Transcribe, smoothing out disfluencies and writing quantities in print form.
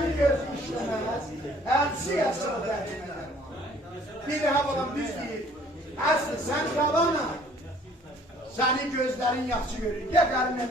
seni gözü işlemez. Elçi yasal derdine. Bir havadan düz değil. Aslı sen qabana. Senin gözlerin yaxşı görür. Gel gəlmə.